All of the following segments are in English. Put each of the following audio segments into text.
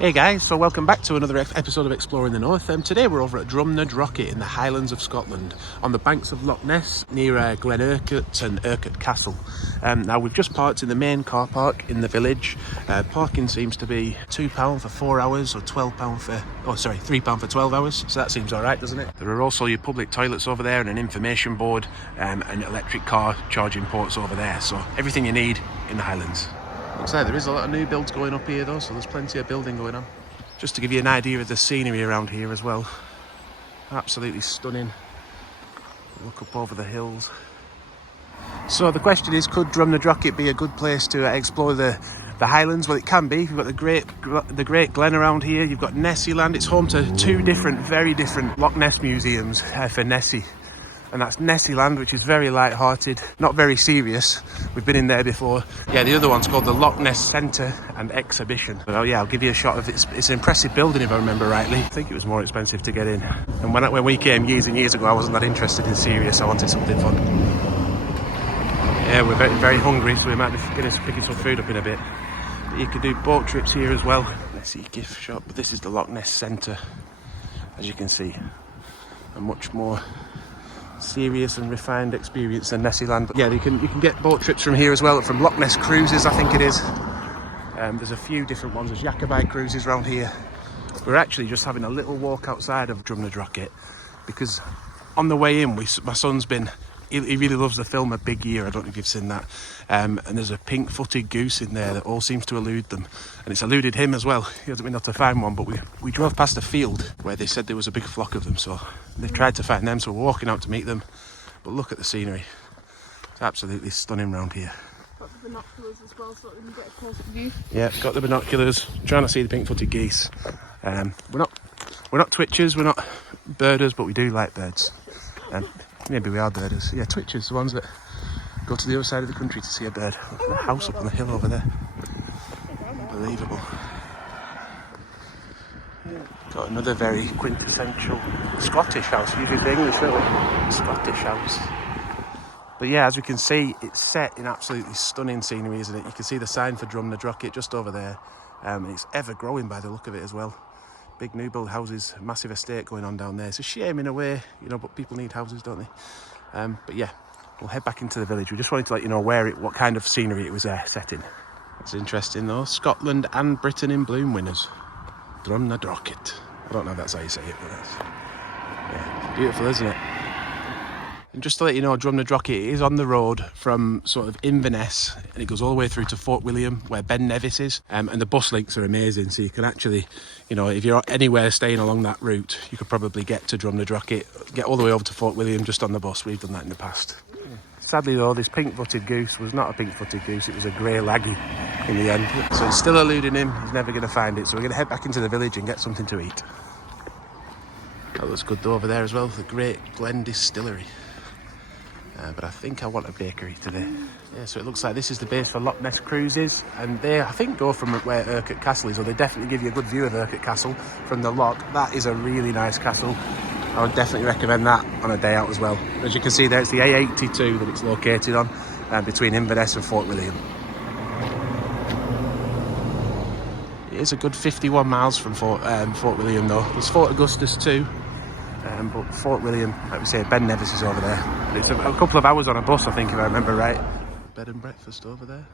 Hey guys, so welcome back to another episode of Exploring the North. Today we're over at Drumnadrochit in the Highlands of Scotland, on the banks of Loch Ness, near Glen Urquhart and Urquhart Castle. Now we've just parked in the main car park in the village. Parking seems to be £2 for 4 hours or £3 for 12 hours. So that seems alright, doesn't it? There are also your public toilets over there and an information board and electric car charging ports over there. So everything you need in the Highlands. Looks like there is a lot of new builds going up here though, so there's plenty of building going on. Just to give you an idea of the scenery around here as well. Absolutely stunning. Look up over the hills. So the question is, could Drumnadrochit be a good place to explore the Highlands? Well, it can be. You've got the Great Glen around here. You've got Nessieland. It's home to two very different Loch Ness museums for Nessie. And that's Nessieland, which is very light-hearted, not very serious. We've been in there before. Yeah, the other one's called the Loch Ness Centre and Exhibition. But yeah, I'll give you a shot of it. It's an impressive building, if I remember rightly. I think it was more expensive to get in. And when we came years and years ago, I wasn't that interested in serious. I wanted something fun. Yeah, we're very, very hungry, so we might be picking some food up in a bit. But you can do boat trips here as well. Let's see, gift shop. But this is the Loch Ness Centre, as you can see. A much more serious and refined experience than Nessieland. But yeah, you can get boat trips from here as well, from Loch Ness Cruises, I think it is. There's a few different ones. There's Jacobite cruises around here. We're actually just having a little walk outside of Drumnadrochit because on the way in, my son's been, he really loves the film A Big Year. I don't know if you've seen that. And there's a pink-footed goose in there that all seems to elude them. And it's eluded him as well. He hasn't been able to find one, but we drove past a field where they said there was a big flock of them. So they've tried to find them, so we're walking out to meet them. But look at the scenery. It's absolutely stunning round here. Got the binoculars as well so that we can get a closer view. Yeah, got the binoculars. Trying to see the pink-footed geese. We're not twitchers, we're not birders, but we do like birds. Maybe we are birders. Yeah, twitchers, the ones that go to the other side of the country to see a bird. Look at the house up on the hill over there. Unbelievable. Got another very quintessential Scottish house. You do the English, don't we? Scottish house. But yeah, as we can see, it's set in absolutely stunning scenery, isn't it? You can see the sign for Drumnadrochit just over there. And it's ever growing by the look of it as well. Big new build houses, massive estate going on down there. It's a shame in a way, you know, but people need houses, don't they? But yeah, we'll head back into the village. We just wanted to let you know what kind of scenery it was set in. That's interesting though. Scotland and Britain in bloom winners. Drumnadrochit. I don't know if that's how you say it, but it's beautiful, isn't it? And just to let you know, Drumnadrochit is on the road from sort of Inverness, and it goes all the way through to Fort William, where Ben Nevis is. And the bus links are amazing, so you can actually, you know, if you're anywhere staying along that route, you could probably get to Drumnadrochit, get all the way over to Fort William just on the bus. We've done that in the past. Sadly though, this pink-footed goose was not a pink-footed goose, it was a grey laggy in the end. So it's still eluding him, he's never going to find it, so we're going to head back into the village and get something to eat. That looks good though over there as well, the Great Glen Distillery. But I think I want a bakery today. Yeah, so it looks like this is the base for Loch Ness Cruises, and they, I think, go from where Urquhart Castle is, or they definitely give you a good view of Urquhart Castle from the loch. That is a really nice castle. I would definitely recommend that on a day out as well. As you can see there, it's the A82 that it's located on, between Inverness and Fort William. It is a good 51 miles from Fort William though. There's Fort Augustus too. But Fort William, like we say, Ben Nevis is over there. And it's a couple of hours on a bus, I think, if I remember right. Bed and breakfast over there.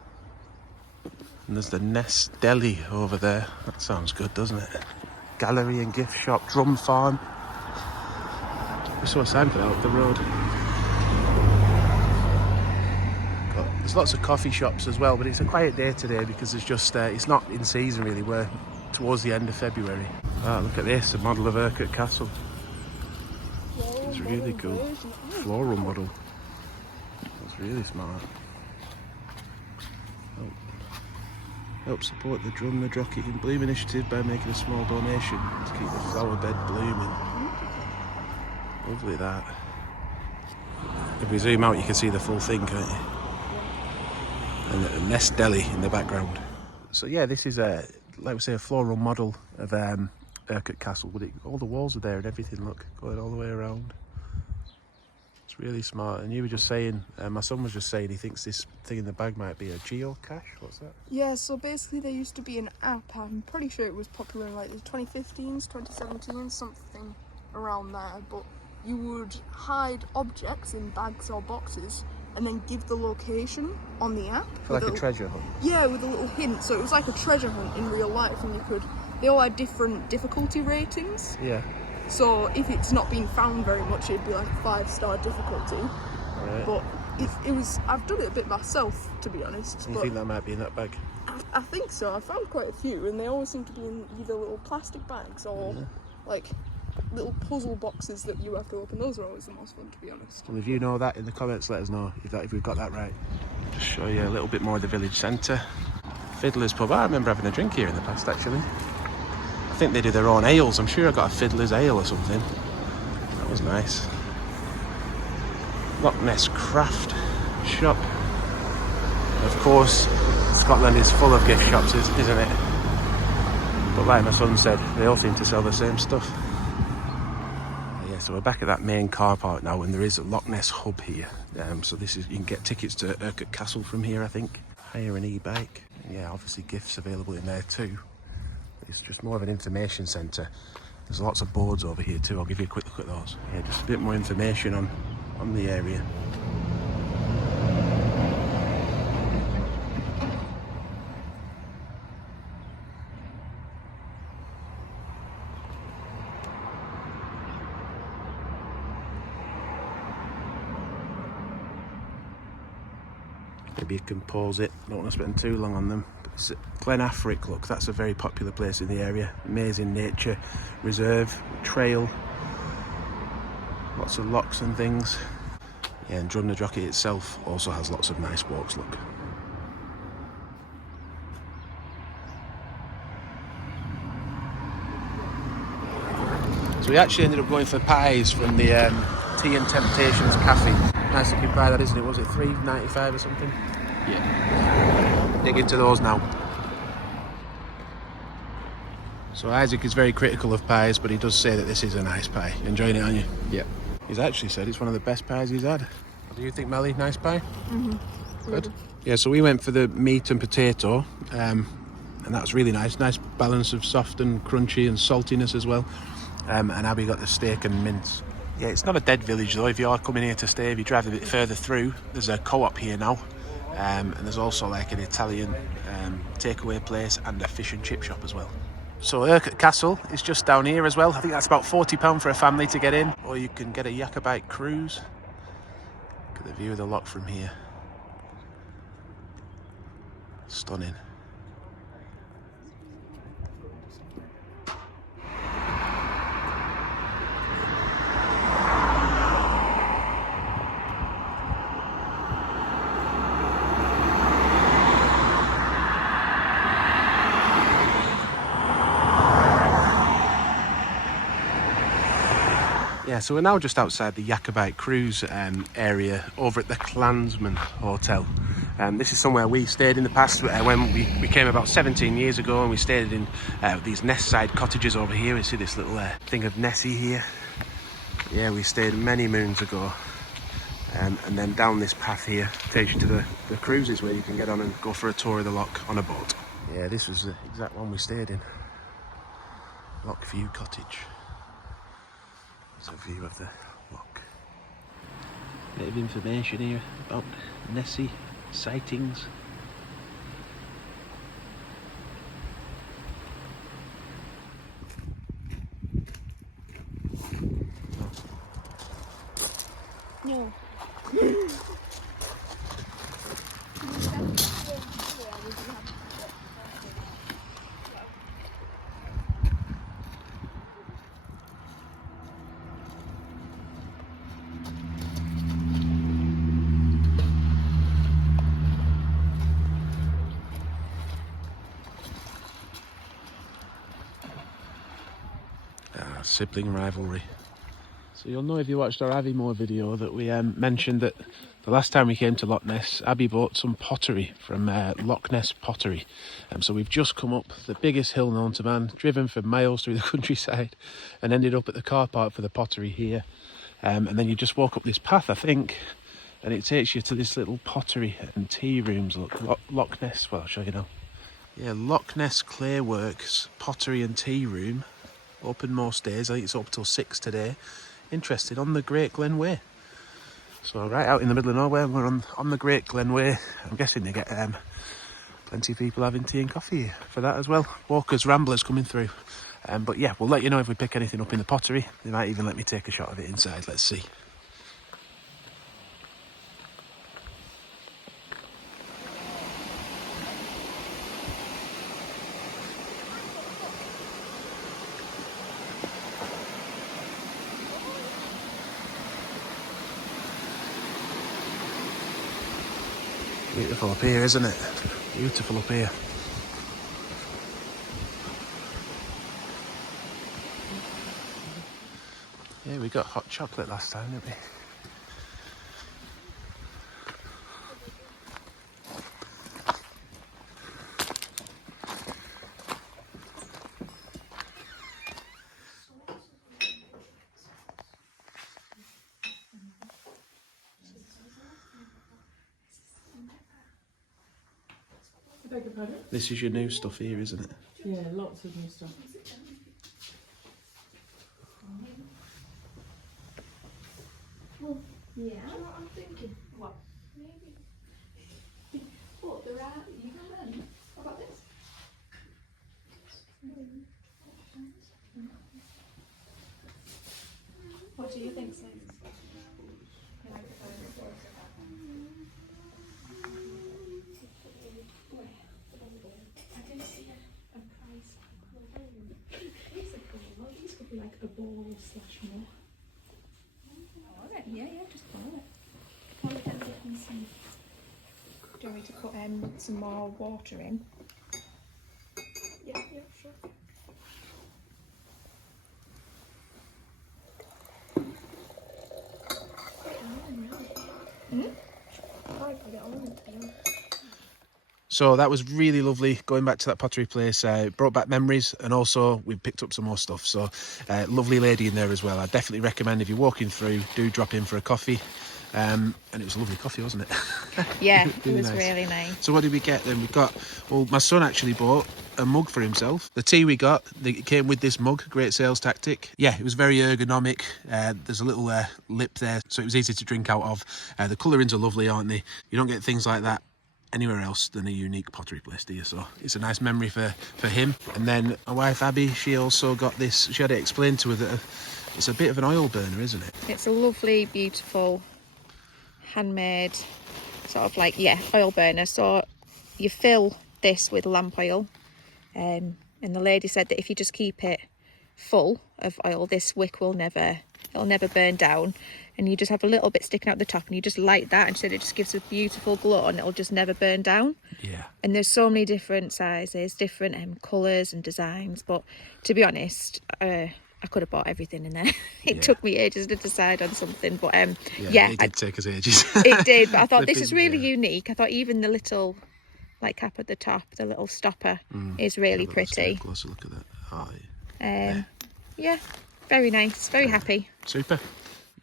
And there's the Nest Deli over there. That sounds good, doesn't it? Gallery and gift shop, drum farm. We saw a sign for that up the road. There's lots of coffee shops as well, but it's a quiet day today because there's just, it's not in season really. We're towards the end of February. Oh, look at this, a model of Urquhart Castle. It's really cool. Floral model. That's really smart. Help support the Drumnadrochit in Bloom initiative by making a small donation to keep the flower bed blooming. Lovely that. If we zoom out, you can see the full thing, can't you? And the Nest Deli in the background. So yeah, this is like we say, a floral model of Urquhart Castle. But all the walls are there and everything. Look, going all the way around. It's really smart. And you were just saying, my son was just saying he thinks this thing in the bag might be a geocache. What's that? Yeah, so basically there used to be an app. I'm pretty sure it was popular in like the 2015s, 2017s, something around there. But you would hide objects in bags or boxes and then give the location on the app. For like a treasure hunt? Yeah, with a little hint. So it was like a treasure hunt in real life, and they all had different difficulty ratings. Yeah. So if it's not been found very much, it'd be like a 5-star difficulty. Right. But it was, I've done it a bit myself, to be honest. You think that might be in that bag? I think so. I found quite a few, and they always seem to be in either little plastic bags or like little puzzle boxes that you have to open. Those are always the most fun, to be honest. Well, if you know that in the comments, let us know if we've got that right. Just show you a little bit more of the village centre. Fiddler's Pub. I remember having a drink here in the past, actually. I think they do their own ales. I'm sure I got a Fiddler's Ale or something. That was nice. Loch Ness Craft Shop. Of course, Scotland is full of gift shops, isn't it? But like my son said, they all seem to sell the same stuff. Yeah, so we're back at that main car park now, and there is a Loch Ness hub here. So this is, you can get tickets to Urquhart Castle from here, I think. Hire an e-bike. Yeah, obviously gifts available in there too. It's just more of an information centre. There's lots of boards over here too. I'll give you a quick look at those. Yeah, just a bit more information on the area. Maybe you can pause it. Don't want to spend too long on them. But Glen Affric, look, that's a very popular place in the area. Amazing nature reserve, trail, lots of locks and things. Yeah, and Drumnadrochit itself also has lots of nice walks, look. So we actually ended up going for pies from the Tea and Temptations Cafe. Nice looking pie that, isn't it? Was it $3.95 or something? Yeah. Dig into those now. So Isaac is very critical of pies, but he does say that this is a nice pie. Enjoying it, aren't you? Yeah. He's actually said it's one of the best pies he's had. What do you think, Melly? Nice pie? Mm-hmm. Good. Yeah, so we went for the meat and potato, and that's really nice. Nice balance of soft and crunchy and saltiness as well. And Abby got the steak and mince. Yeah, it's not a dead village though. If you are coming here to stay, if you drive a bit further through, there's a co-op here now. And there's also like an Italian takeaway place and a fish and chip shop as well. So Urquhart Castle is just down here as well. I think that's about £40 for a family to get in. Or you can get a Jacobite cruise. Look at the view of the loch from here. Stunning. Yeah, so we're now just outside the Jacobite cruise area over at the Clansman Hotel. This is somewhere we stayed in the past when we came about 17 years ago, and we stayed in these nest side cottages over here. We see this little thing of Nessie here. Yeah, we stayed many moons ago. And then down this path here takes you to the cruises where you can get on and go for a tour of the loch on a boat. Yeah, this was the exact one we stayed in. Loch View Cottage. There's a view of the loch. Bit of information here about Nessie sightings. No. Sibling rivalry. So you'll know if you watched our Aviemore video that we mentioned that the last time we came to Loch Ness, Abby bought some pottery from Loch Ness Pottery. So we've just come up the biggest hill known to man, driven for miles through the countryside, and ended up at the car park for the pottery here. And then you just walk up this path, I think, and it takes you to this little pottery and tea rooms. Look, Loch Ness, well, I'll show you now. Yeah, Loch Ness Clayworks Pottery and Tea Room. Open most days, I think it's up till 6 today. Interesting, on the Great Glen Way. So right out in the middle of nowhere, we're on the Great Glen Way. I'm guessing they get plenty of people having tea and coffee for that as well. Walkers, ramblers coming through. But yeah, we'll let you know if we pick anything up in the pottery. They might even let me take a shot of it inside, let's see. Beautiful up here, isn't it? Beautiful up here. Yeah, we got hot chocolate last time, didn't we? Beg your pardon? This is your new stuff here, isn't it? Yeah, lots of new stuff. Well, yeah. Do you know what I'm thinking? What? Maybe. But there are, you know then, what about this? What do you think, Sis? I didn't see a price. Basically, well, these could be like a ball slash more. Alright, yeah, just follow it. Follow it down and see. Do you want me to put some more water in? Yeah, sure. So that was really lovely going back to that pottery place. It brought back memories, and also we picked up some more stuff. So lovely lady in there as well. I definitely recommend if you're walking through, do drop in for a coffee. And it was a lovely coffee, wasn't it? Yeah, Really it was nice. really nice. So what did we get then? We got, well, my son actually bought a mug for himself. The tea we got, it came with this mug, great sales tactic. Yeah, it was very ergonomic. There's a little lip there, so it was easy to drink out of. The colourings are lovely, aren't they? You don't get things like that anywhere else than a unique pottery place, do you? So it's a nice memory for him. And then my wife Abby, she also got this. She had it explained to her that it's a bit of an oil burner, isn't it? It's a lovely, beautiful, handmade, sort of like, yeah, oil burner. So you fill this with lamp oil. And the lady said that if you just keep it full of oil, this wick will it'll never burn down. And you just have a little bit sticking out the top and you just light that, and she said it just gives a beautiful glow and it'll just never burn down. Yeah. And there's so many different sizes, different colours and designs, but to be honest, I could have bought everything in there. It took me ages to decide on something, but it did take us ages. It did, but I thought this is really unique. I thought even the little like cap at the top, the little stopper, is really pretty. Closer look at that. Oh, yeah, very nice, very happy. Super.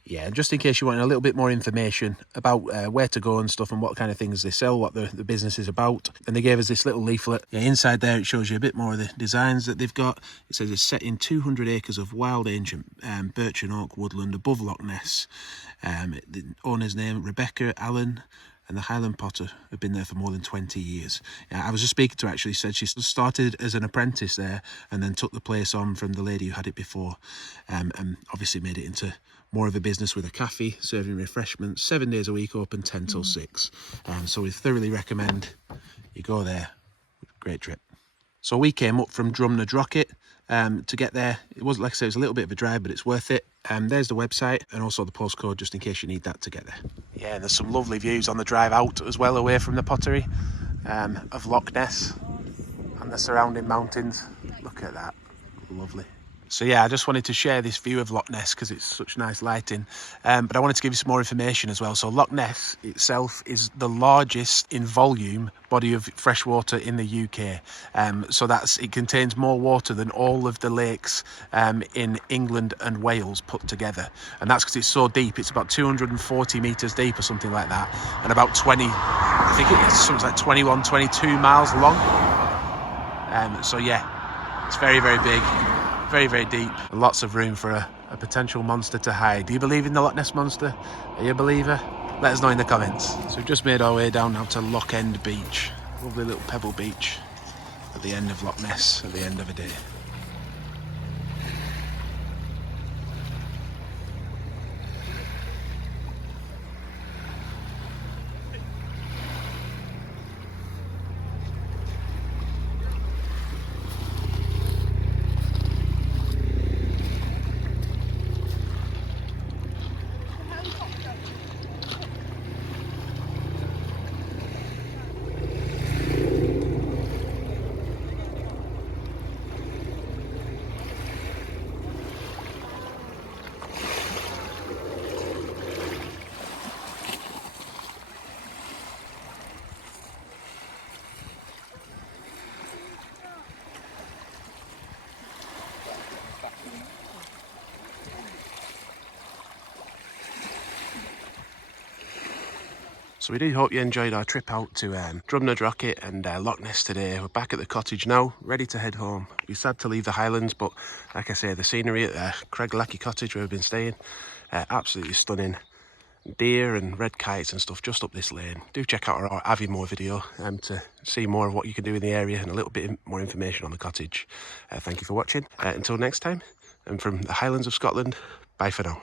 Yeah, and just in case you want a little bit more information about where to go and stuff and what kind of things they sell, what the business is about, and they gave us this little leaflet. Yeah, inside there it shows you a bit more of the designs that they've got. It says it's set in 200 acres of wild ancient birch and oak woodland above Loch Ness. The owner's name, Rebecca Allen, and the Highland potter have been there for more than 20 years. I was just speaking to her, actually, said she started as an apprentice there and then took the place on from the lady who had it before, and obviously made it into more of a business with a cafe, serving refreshments, 7 days a week, open 10 till 6. So we thoroughly recommend you go there. Great trip. So we came up from Drumnadrochit to get there. It was, like I said, it was a little bit of a drive, but it's worth it. There's the website and also the postcode, just in case you need that to get there. Yeah, and there's some lovely views on the drive out as well, away from the pottery, of Loch Ness and the surrounding mountains. Look at that, lovely. So yeah, I just wanted to share this view of Loch Ness because it's such nice lighting. But I wanted to give you some more information as well. So Loch Ness itself is the largest in volume body of fresh water in the UK. So it contains more water than all of the lakes in England and Wales put together. And that's because it's so deep. It's about 240 metres deep or something like that. And about 20, I think it's something like 21, 22 miles long. So yeah, it's very, very big. Very, very deep, and lots of room for a potential monster to hide. Do you believe in the Loch Ness Monster? Are you a believer? Let us know in the comments. So we've just made our way down now to Loch End Beach. Lovely little pebble beach at the end of Loch Ness, at the end of a day. So we do hope you enjoyed our trip out to Drumnadrochit and Loch Ness today. We're back at the cottage now, ready to head home. We're sad to leave the Highlands, but like I say, the scenery at Craiglachy Cottage where we've been staying, absolutely stunning. Deer and red kites and stuff just up this lane. Do check out our Aviemore video to see more of what you can do in the area and a little bit more information on the cottage. Thank you for watching. Until next time, and from the Highlands of Scotland, bye for now.